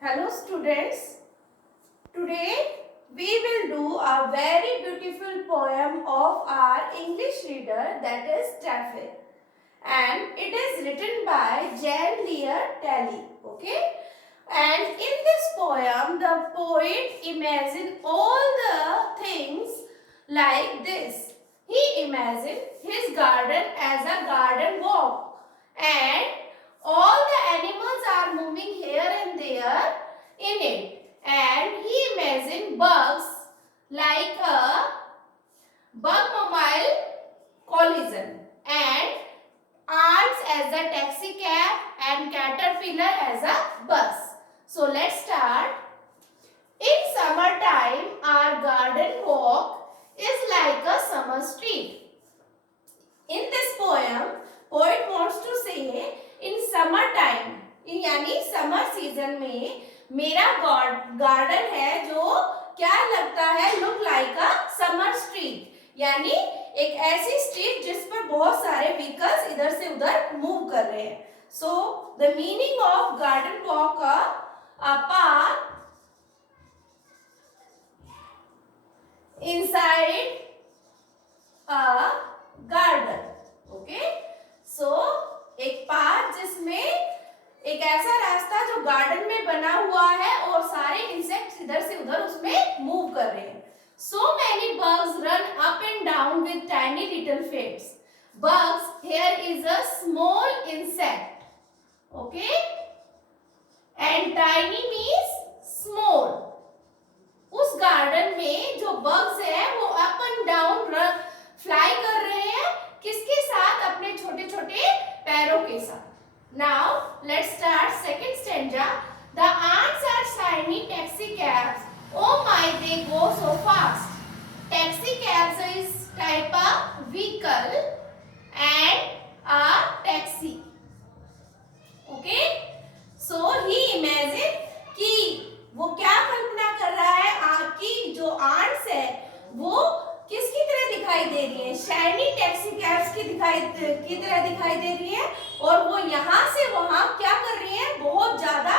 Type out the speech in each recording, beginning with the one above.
Hello students, today we will do a very beautiful poem of our English reader, that is Taffy, and it is written by Jan Lear Talley. Okay, and in this poem the poet imagined all the things like this. He imagined his garden as a garden walk, and all the animals are moving here and there in it, and he imagined bugs like a bug mobile collision, and ants as a taxi cab, and caterpillar as a bus. So let's start. In summertime, our garden walk is like a summer street. In this poem, poet wants to say in summer time, यानी summer season में मेरा garden है जो क्या लगता है, look like a summer street, यानी एक ऐसी स्ट्रीट जिस पर बहुत सारे व्हीकल्स इधर से उधर मूव कर रहे हैं. So the meaning of garden walk, a path inside a garden. Okay, so एक पाथ जिसमें एक ऐसा रास्ता जो गार्डन में बना हुआ है और सारे इंसेक्ट्स इधर से उधर उसमें मूव कर रहे हैं. So many bugs run up and down with tiny little feet. Bugs here is a small insect. Okay, and tiny means small. उस गार्डन में जो बग्स है वो अप एंड डाउन फ्लाई कर रहे हैं, किसके साथ? अपने छोटे छोटे पैरों के साथ. Now let's start second stanza. The ants are shiny taxi cabs. Oh my, they go so fast. Taxi cabs is type of vehicle and a taxi. Okay, so he imagined कि वो क्या कल्पना कर रहा है, आपकी जो आंट्स है वो किसकी तरह दिखाई दे रही है? शाइनी टैक्सी कैब्स की तरह दिखाई दे रही है, और वो यहाँ से वहां क्या कर रही है? बहुत ज्यादा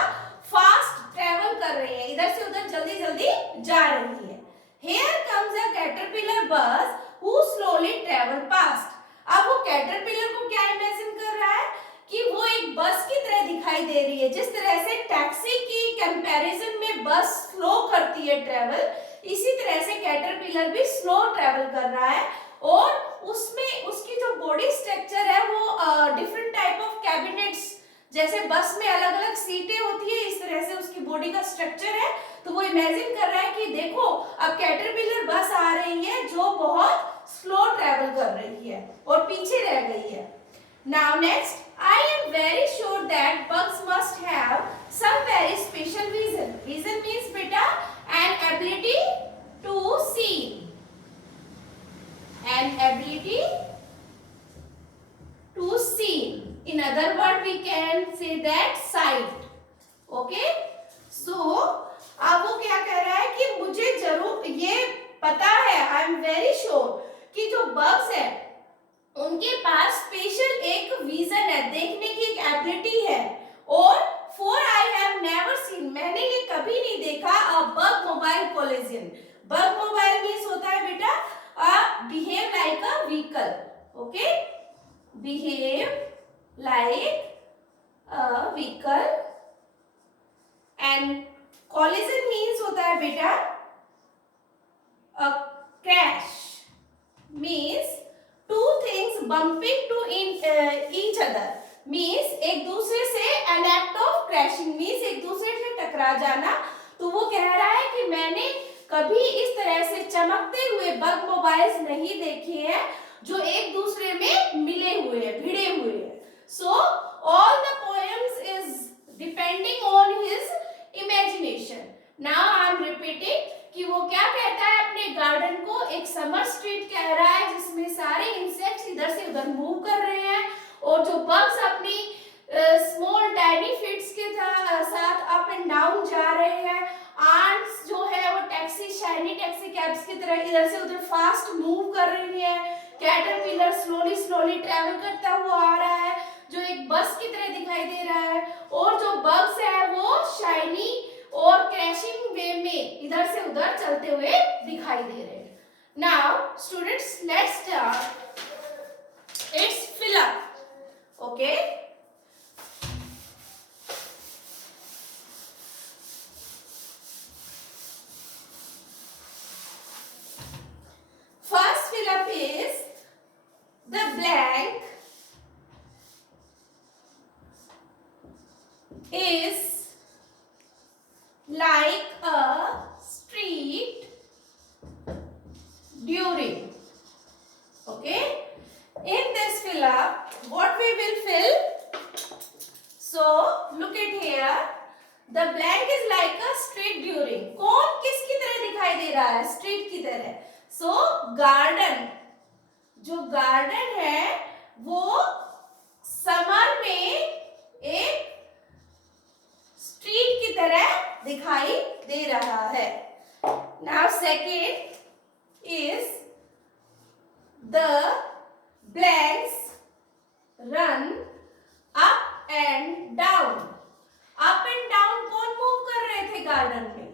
फास्ट ट्रेवल कर रही है, इधर से उधर जल्दी जल्दी जा रही है. Here comes a caterpillar bus who slowly travel past. अब वो कैटरपिलर को क्या इमेजिन कर रहा है कि वो एक बस की तरह दिखाई दे रही है. जिस तरह से टैक्सी की कंपैरिजन में बस स्लो करती है ट्रेवल, इसी तरह से कैटरपिलर भी स्लो ट्रेवल कर रहा है, और उसमें उसकी जो बॉडी स्ट्रक्चर है वो डिफरेंट टाइप ऑफ कैबिनेट्स, जैसे बस में अलग अलग सीटें होती है, इस तरह से उसकी बॉडी का स्ट्रक्चर है. तो वो इमेजिन कर रहा है कि देखो अब कैटरपिलर बस आ रही है जो बहुत स्लो ट्रेवल कर रही है और पीछे रह गई है. Now next, I am very sure that bugs must have some very special vision. Vision means beta an ability to see. An ability to see. In other words, we can say that sight. Okay? So, अब वो क्या कह रहा है कि मुझे जरूर ये पता है, I am very sure कि जो bugs है उनके पास स्पेशल एक विजन है, देखने की एक एबिलिटी है. और for I have never seen, मैंने ये कभी नहीं देखा, a bug mobile collision. Bug mobile means होता है बेटा behave like a vehicle. Okay, behave like a vehicle, and collision means होता है बेटा a crash. Means two things bumping to each other, means एक दूसरे से, an act of crashing means एक दूसरे से टकरा जाना. तो वो कह रहा है कि मैंने कभी इस तरह से चमकते हुए बग मोबाइल्स नहीं देखे हैं जो एक दूसरे में मिले हुए हैं, भिड़े हुए हैं. So all the poems is depending on his imagination. Now I am repeating कि वो क्या कहता है, अपने गार्डन को एक समर स्ट्रीट कह रहा है जिसमें सारे इंसेक्ट्स इधर से उधर मूव कर रहे हैं, और जो बग्स अपनी स्मॉल टाइनी फीट्स के साथ अप एंड डाउन जा रहे हैं. आंट्स जो है वो शाइनी टैक्सी कैब्स की तरह इधर से उधर फास्ट मूव कर रही है. कैटरपिलर स्लोली ट्रेवल करता हुआ आ रहा है जो एक बस की तरह दिखाई दे रहा है, और जो बग्स है वो शाइनी चलते हुए दिखाई दे रहे हैं। Now students, let's start its fill up. Okay, first fill up is the blank is like a street during. Okay, in this fill up what we will fill? So look at here, the blank is like a street during. कौन किसकी तरह दिखाई दे रहा है? Street की तरह। सो garden, जो गार्डन है वो समर में एक स्ट्रीट की तरह दिखाई दे रहा है। Now second is the blanks run up and down. Up and down कौन मूव कर रहे थे गार्डन में?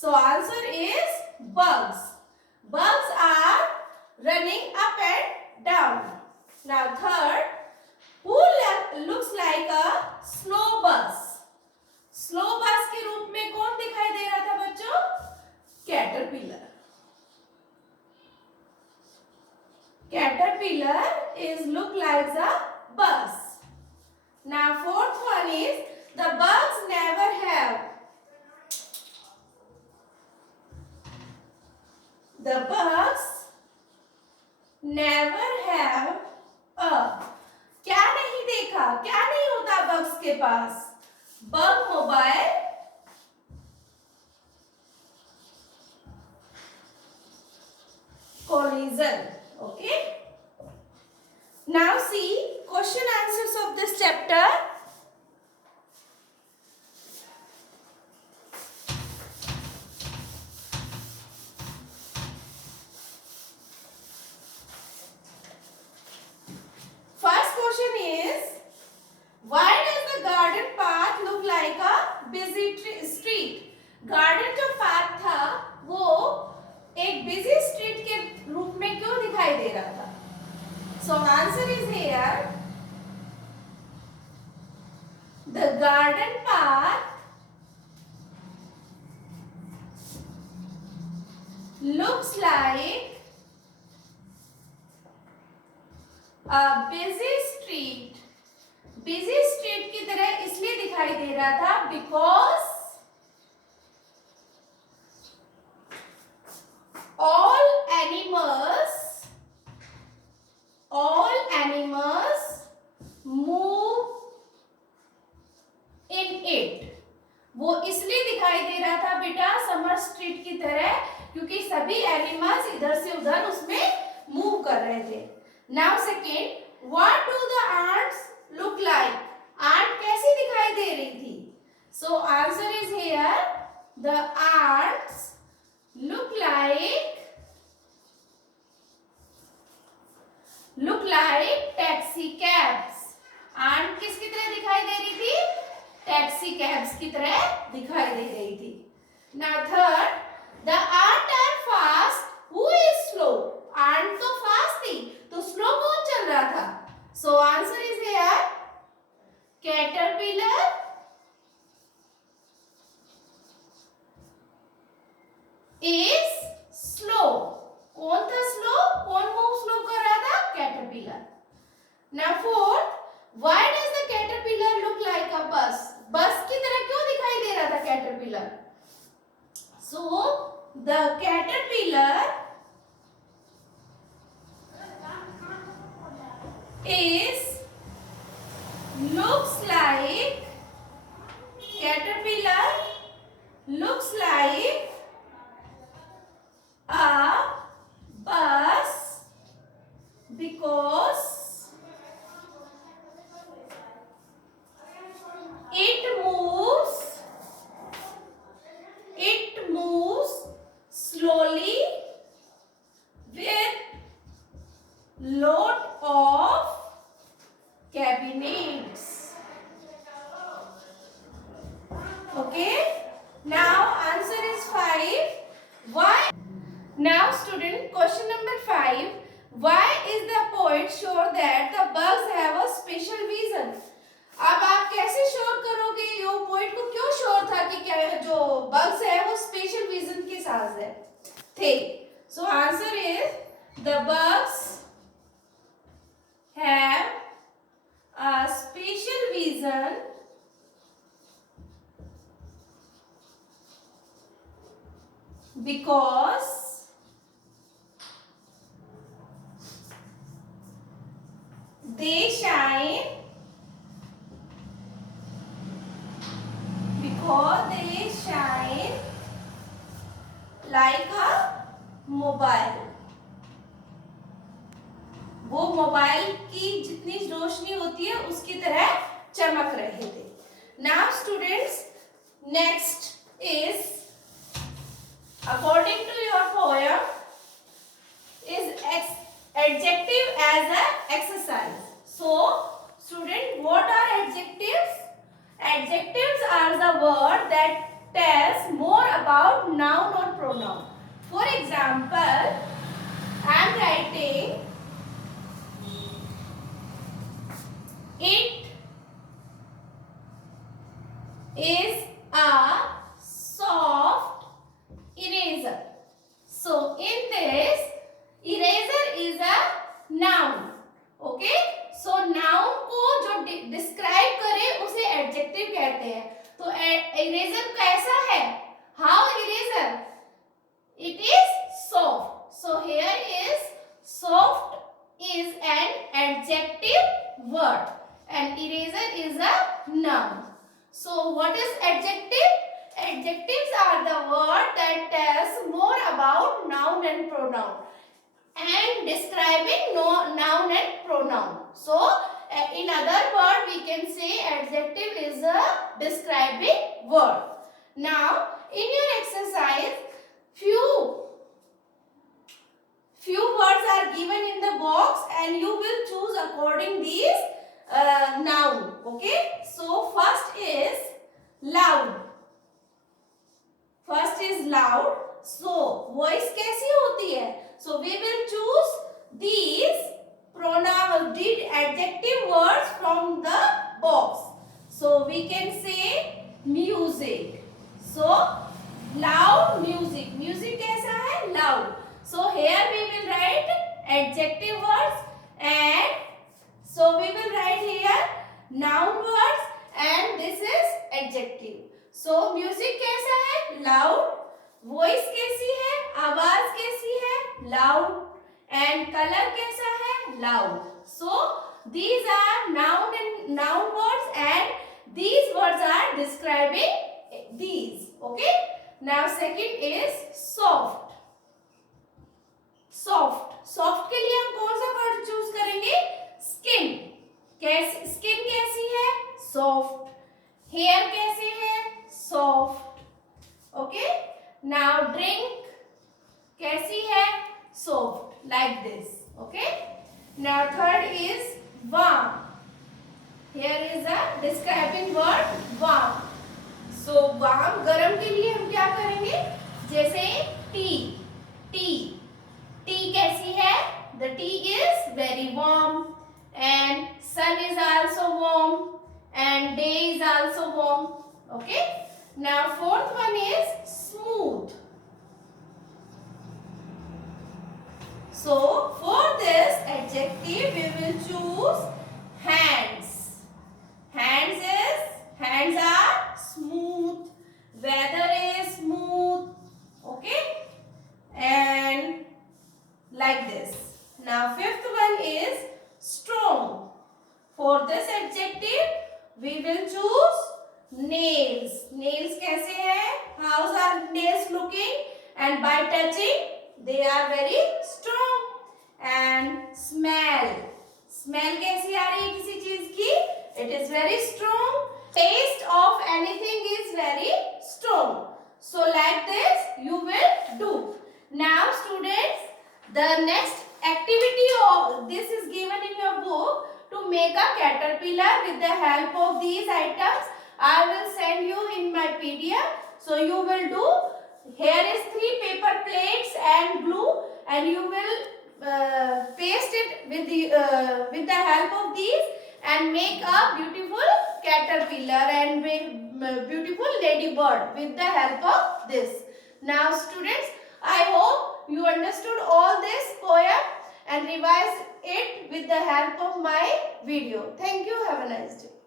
सो answer is bugs. Bugs are running up and down. Now third, who looks like a slow bus? Slow bus के रूप में कौन दिखाई दे रहा था बच्चों? Caterpillar. Caterpillar is look like a bus. Now fourth one is the bugs never have. The bugs never have a. क्या नहीं देखा? क्या नहीं होता बग्स के पास? Bug mobile collision. Okay. Now see question answers of this chapter. Garden जो path था वो एक बिजी स्ट्रीट के रूप में क्यों दिखाई दे रहा था? So answer is here, the garden path looks like a busy street. Busy street की तरह इसलिए दिखाई दे रहा था because all animals move in it। वो इसलिए दिखाई दे रहा था बेटा समर स्ट्रीट की तरह क्योंकि सभी एनिमल्स इधर से उधर उसमें मूव कर रहे थे। Now second, what do the ants look like? Ant कैसी दिखाई दे रही थी? So answer is here, the ants look like taxi cabs। Ant किसकी तरह दिखाई दे रही थी? टैक्सी कैब्स की तरह दिखाई दे रही थी। Now third, the ant are fast, who is slow? Ant तो फास्ट थी तो स्लो कौन चल रहा था? So answer is here, caterpillar is slow. कौन था स्लो? कौन मूव स्लो कर रहा था? Caterpillar. Now fourth, why does the caterpillar look like a bus? Bus की तरह क्यों दिखाई दे रहा था caterpillar? So the caterpillar is looks like, caterpillar looks like a bus because it moves slowly with lot of cabinets. Okay, now answer is 5. Why poet sure that the bugs have a special vision. अब आप कैसे sure करोगे, यो poet को क्यों sure था कि क्या जो बग्स है वो स्पेशल विजन के साथ है थे? सो answer is the bugs have a special vision because they shine like a mobile. वो मोबाइल की जितनी रोशनी होती है उसकी तरह चमक रहे थे. Now students, next is according to your poem is adjective as a exercise. So student, what are adjectives? Adjectives are the word that tells more about noun or pronoun. For example, I am writing it is a soft eraser. So in this, eraser is a noun. Okay? So noun को जो describe करे उसे adjective कहते हैं. तो eraser कैसा है? How eraser? It is soft. So here is soft is an adjective word and eraser is a noun. So what is adjective? Adjectives are the word that tells more about noun and pronoun and describing noun and pronoun. So in other word we can say adjective is a describing word. Now in your exercise few words are given in the box and you will choose according these noun. Okay, so first is loud. First is loud. So voice कैसी होती है? So we will choose these pronoun, these adjective words from the box. So we can say music. So loud music. Music कैसा है? Loud. So here we will write adjective words and so we will write here noun words and this is adjective. So music कैसा है? Loud. Voice कैसी है? आवाज कैसी है? Loud. And color कैसा है? Loud. So these are noun words and these words are describing these. Okay. Now second is soft. Soft के लिए हम कौन सा वर्ड चूज करेंगे? Skin. Skin कैसी है? Soft. Hair कैसे है? Soft. Okay. Now drink कैसी है? Soft. Like this. Okay. Now third is warm. Here is a describing word warm. So warm गरम के लिए हम क्या करेंगे? जैसे tea कैसी है? The tea is very warm and sun is also warm and day is also warm. Okay. Now fourth one is smooth. So for this adjective we will choose hands. Hands are smooth. Weather is smooth. Okay. And like this. Now fifth one is strong. For this adjective we will choose nails. Nails कैसे हैं? How are nails looking? And by touching they are very strong. And smell कैसी आ रही है किसी चीज की? It is very strong. Taste of anything is very strong. So like this you will do. Now students, the next activity of this is given in your book to make a caterpillar with the help of these items. I will send you in my PDF. So you will do. Here is 3 paper plates and glue and you will paste it with the help of these and make a beautiful caterpillar and beautiful ladybird with the help of this. Now students, I hope you understood all this poem and revised it with the help of my video. Thank you. Have a nice day.